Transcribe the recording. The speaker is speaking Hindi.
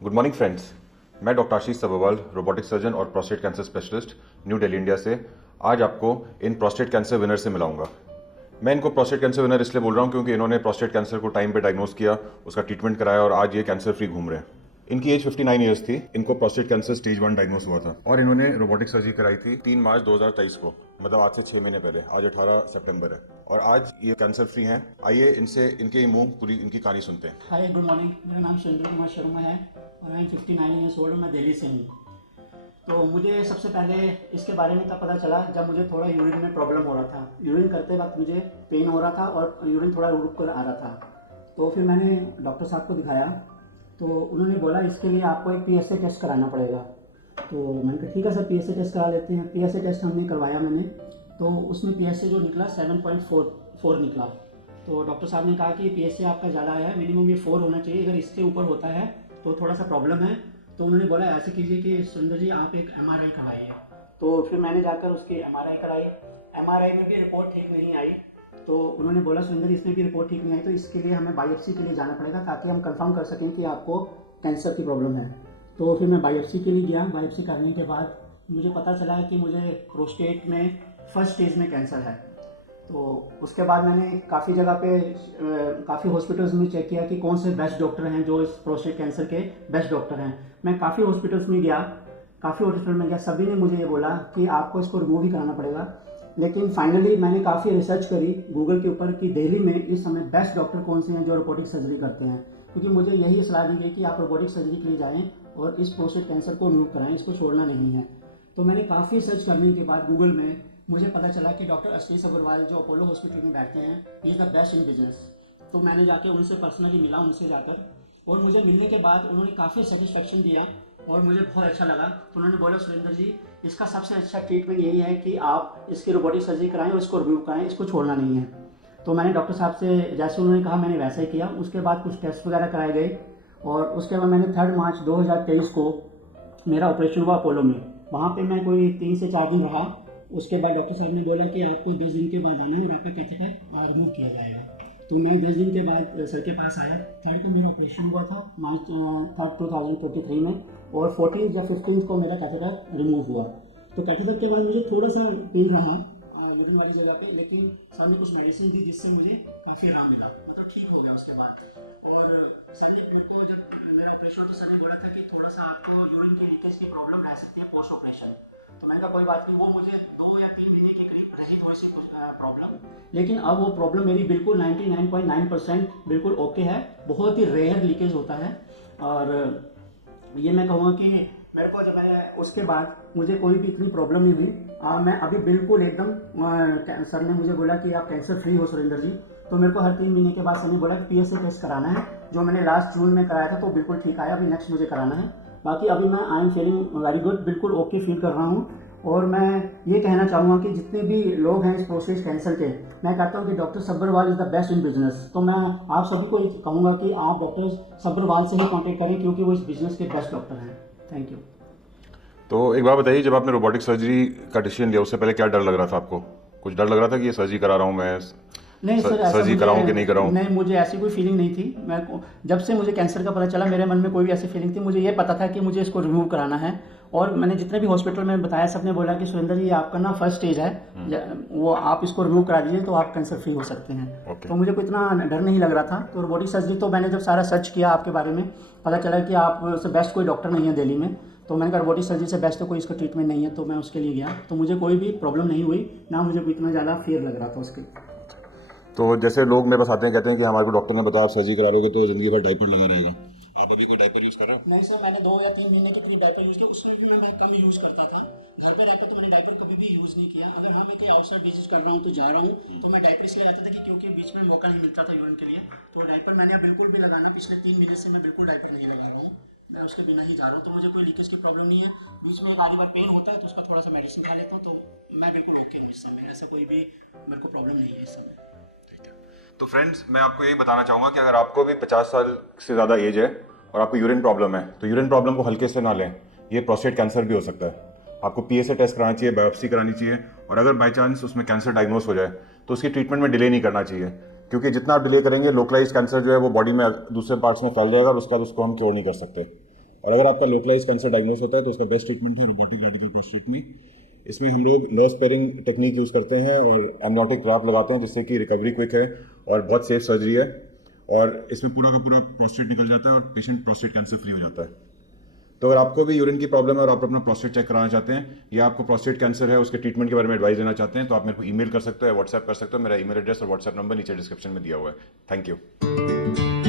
Good morning friends. मैं डॉक्टर आशीष सब्रवाल, रोबोटिक सर्जन और prostate cancer specialist, new Delhi India से आज आपको इन प्रोस्टेट कैंसर विनर से मिलाऊंगा। मैं इनको प्रोस्टेट कैंसर विनर इसलिए बोल रहा हूँ क्योंकि इन्होंने प्रोस्टेट कैंसर को टाइम पे डायग्नोस किया, उसका ट्रीटमेंट कराया और आज ये कैंसर फ्री घूम रहे हैं। इनकी एज 59 ईयर्स थी। इनको प्रोस्टेट कैंसर स्टेज 1 डायग्नोस हुआ था और इन्होंने रोबोटिक सर्जरी कराई थी 3 मार्च 2023 को, मतलब आज से 6 महीने पहले। आज 18 सितंबर है और आज ये कैंसर फ्री हैं। आइए इनसे इनके मुंह पूरी इनकी कहानी सुनते हैं। हाय, गुड मॉर्निंग। मेरा नाम सुरेंद्र कुमार शर्मा है और मैं 59 ईयर्स ओल्ड, मैं दिल्ली से हूँ। तो मुझे सबसे पहले इसके बारे में तब पता चला जब मुझे थोड़ा यूरिन में प्रॉब्लम हो रहा था। यूरिन करते वक्त मुझे पेन हो रहा था और यूरिन थोड़ा रुक कर आ रहा था। तो फिर मैंने डॉक्टर साहब को दिखाया तो उन्होंने बोला इसके लिए आपको एक पीएसए टेस्ट कराना पड़ेगा। तो मैंने कहा ठीक है सर, पीएसए टेस्ट करा लेते हैं। पीएसए टेस्ट हमने करवाया मैंने, तो उसमें पीएसए जो निकला 7.44 निकला। तो डॉक्टर साहब ने कहा कि पीएसए आपका ज़्यादा है, मिनिमम ये 4 होना चाहिए, अगर इसके ऊपर होता है तो थोड़ा सा प्रॉब्लम है। तो उन्होंने बोला ऐसे कीजिए कि सुरेंद्र जी आप एक एमआरआई करवाइए। तो फिर मैंने जाकर उसकी एमआरआई कराई। एमआरआई में भी रिपोर्ट ठीक नहीं आई। तो उन्होंने बोला सुरेंद्र इसमें भी रिपोर्ट ठीक नहीं आई, तो इसके लिए हमें बायोप्सी के लिए जाना पड़ेगा ताकि हम कंफर्म कर सकें कि आपको कैंसर की प्रॉब्लम है। तो फिर मैं बायोप्सी के लिए गया। बायोप्सी करने के बाद मुझे पता चला कि मुझे प्रोस्टेट में फर्स्ट स्टेज में कैंसर है। तो उसके बाद मैंने काफ़ी जगह पे काफ़ी हॉस्पिटल्स में चेक किया कि कौन से बेस्ट डॉक्टर हैं जो इस प्रोस्टेट कैंसर के बेस्ट डॉक्टर हैं। मैं काफ़ी हॉस्पिटल्स में गया, सभी ने मुझे ये बोला कि आपको इसको रिमूव ही कराना पड़ेगा। लेकिन फाइनली मैंने काफ़ी रिसर्च करी गूगल के ऊपर कि दिल्ली में इस समय बेस्ट डॉक्टर कौन से हैं जो रोबोटिक सर्जरी करते हैं, क्योंकि मुझे यही सलाह दी गई कि आप रोबोटिक सर्जरी के लिए जाएँ और इस प्रोस्टेट कैंसर को रिमूव कराएँ, इसको छोड़ना नहीं है। तो मैंने काफ़ी सर्च करने के बाद गूगल में मुझे पता चला कि डॉक्टर आशीष अग्रवाल जो अपोलो हॉस्पिटल में बैठते हैं, he is the best in business. तो मैंने जाके उनसे पर्सनली मिला, उनसे जाकर, और मुझे मिलने के बाद उन्होंने काफ़ी सेटिस्फेक्शन दिया और मुझे बहुत अच्छा लगा। तो उन्होंने बोला सुरेंद्र जी इसका सबसे अच्छा ट्रीटमेंट यही है कि आप इसकी रोबोटिक सर्जरी कराएं और इसको रिमूव कराएं, इसको छोड़ना नहीं है। तो मैंने डॉक्टर साहब से जैसे उन्होंने कहा मैंने वैसा ही किया। उसके बाद कुछ टेस्ट वगैरह कराए गए और उसके बाद मैंने 3 मार्च 2023 को मेरा ऑपरेशन हुआ अपोलो में। वहाँ पे मैं कोई 3 से 4 दिन रहा। उसके बाद डॉक्टर साहब ने बोला कि आपको 10 दिन के बाद आना है और आपका कैथेटर रिमूव किया जाएगा। तो मैं 10 दिन के बाद सर के पास आया। 3 को मेरा ऑपरेशन हुआ था मार्च 2023 में और 14 या 15 को मेरा कैथेटर रिमूव हुआ। तो कैथेटर के बाद मुझे थोड़ा सा पेन रहा यूरिन वाली जगह पे, लेकिन सर ने कुछ मेडिसिन दी जिससे मुझे काफ़ी आराम मिला, मतलब ठीक हो गया उसके बाद। और सर ने मेरे को जब मेरा ऑपरेशन तो सर ने बोला था कि थोड़ा सा आपको यूरिन की लीकेज की प्रॉब्लम रह सकती है पोस्ट ऑपरेशन। तो मैंने कहा कोई बात नहीं, वो मुझे 2 या 3 महीने के करीब रही थोड़ी सी प्रॉब्लम, लेकिन अब वो प्रॉब्लम मेरी बिल्कुल 99.9% बिल्कुल ओके है। बहुत ही रेयर लीकेज होता है और ये मैं कहूँगा कि मेरे को जब मैंने उसके बाद मुझे कोई भी इतनी प्रॉब्लम नहीं हुई। मैं अभी बिल्कुल एकदम सर ने मुझे बोला कि आप कैंसर फ्री हो सुरेंद्र जी। तो मेरे को हर 3 महीने के बाद सर ने बोला कि पीएसए टेस्ट कराना है, जो मैंने लास्ट जून में कराया था तो बिल्कुल ठीक आया। अभी नेक्स्ट मुझे कराना है। बाकी अभी मैं I am feeling very good, बिल्कुल ओके फील कर रहा हूँ। और मैं ये कहना चाहूँगा कि जितने भी लोग हैं इस प्रोस्टेट कैंसर के, मैं कहता हूँ कि doctor Sabharwal is the best in business. तो मैं आप सभी को कहूँगा कि आप डॉक्टर सब्रवाल से ही कॉन्टेक्ट करें क्योंकि वो इस बिजनेस के बेस्ट डॉक्टर हैं। Thank you. तो एक बात बताइए, जब आपने रोबोटिक सर्जरी का डिसीजन लिया उससे पहले क्या डर लग रहा था आपको? कुछ डर लग रहा था कि ये सर्जरी करा रहा हूँ मैं, नहीं सर, ऐसा सर्जरी कराऊँ कि नहीं कराऊँ? नहीं, मुझे ऐसी कोई फीलिंग नहीं थी। जब से मुझे कैंसर का पता चला मेरे मन में कोई भी ऐसी फीलिंग थी। मुझे ये पता था कि मुझे इसको रिमूव कराना है और मैंने जितने भी हॉस्पिटल में बताया सब ने बोला कि सुरेंद्र जी आपका ना फर्स्ट स्टेज है, वो आप इसको रिमूव करा दीजिए तो आप कैंसर फ्री हो सकते हैं। तो मुझे कोई इतना डर नहीं लग रहा था। तो रोबोटिक सर्जरी तो मैंने जब सारा सर्च किया आपके बारे में, पता चला कि आप से बेस्ट कोई डॉक्टर नहीं है दिल्ली में। तो मैंने कहा रोबोटिक सर्जरी से बेस्ट तो कोई इसका ट्रीटमेंट नहीं है, तो मैं उसके लिए गया। तो मुझे कोई भी प्रॉब्लम नहीं हुई, ना मुझे कोई इतना ज़्यादा फियर लग रहा था उसके। तो जैसे लोग मेरे पास आते हैं कहते हैं कि हमारे को डॉक्टर ने बताया आप सर्जरी करा लोगे तो जिंदगी भर डायपर लगा रहेगा। आप अभी कोई डायपर यूज कर रहा है? नहीं सर, मैंने 2 या 3 महीने के करीब डायपर यूज़ किया, उसमें भी मैं कम यूज़ करता था। घर पे रहकर तो मैंने डायपर कभी भी यूज़ नहीं किया। अगर मैं कोई आउटसाइड विजिट कर रहा हूँ तो जा रहा हूँ तो मैं डायपर इसलिए जाता था कि क्योंकि बीच में मौका नहीं मिलता था यूरिन के लिए। तो डायपर मैंने अब बिल्कुल भी लगाना, पिछले 3 महीने से मैं बिल्कुल डायपर नहीं लगा रहा हूँ। मैं उसके बिना ही जा रहा हूँ। तो मुझे कोई लीकेज की प्रॉब्लम नहीं है। बीच में एक आधी बार पेन होता है तो उसका थोड़ा सा मेडिसिन खा लेता हूँ, तो मैं बिल्कुल ओके हूँ इस समय। ऐसा कोई भी मेरे को प्रॉब्लम नहीं है इस समय। तो फ्रेंड्स, मैं आपको यही बताना चाहूँगा कि अगर आपको भी 50 साल से ज़्यादा एज है और आपको यूरिन प्रॉब्लम है तो यूरिन प्रॉब्लम को हल्के से ना लें। ये प्रोस्टेट कैंसर भी हो सकता है। आपको पीएसए टेस्ट कराना चाहिए, बायोप्सी करानी चाहिए और अगर बाई चांस उसमें कैंसर डायग्नोस हो जाए तो उसकी ट्रीटमेंट में डिले नहीं करना चाहिए, क्योंकि जितना आप डिले करेंगे लोकलाइज कैंसर जो है वो बॉडी में दूसरे पार्ट्स में फैल जाएगा और उसका उसको हम क्योर नहीं कर सकते। और अगर आपका लोकलाइज कैंसर डायग्नोस होता है तो उसका बेस्ट ट्रीटमेंट है रोबोटिक रेडिकल प्रोस्टेक्टमी। इसमें हम लोग लॉस स्पेयरिंग टेक्निक यूज़ करते हैं और एमनोटिक ड्राफ्ट लगाते हैं जिससे कि रिकवरी क्विक है और बहुत सेफ सर्जरी है, और इसमें पूरा का पूरा प्रोस्टेट निकल जाता है और पेशेंट प्रोस्टेट कैंसर फ्री हो जाता है। तो अगर आपको भी यूरिन की प्रॉब्लम है और आप अपना प्रोस्टेट चेक कराना चाहते हैं या आपको प्रोस्टेट कैंसर है उसके ट्रीटमेंट के बारे में एडवाइस देना चाहते हैं तो आप मेरे को ईमेल कर सकते हो या व्हाट्सएप कर सकते हो। मेरा ईमेल एड्रेस और व्हाट्सएप नंबर नीचे डिस्क्रिप्शन में दिया हुआ है। Thank you.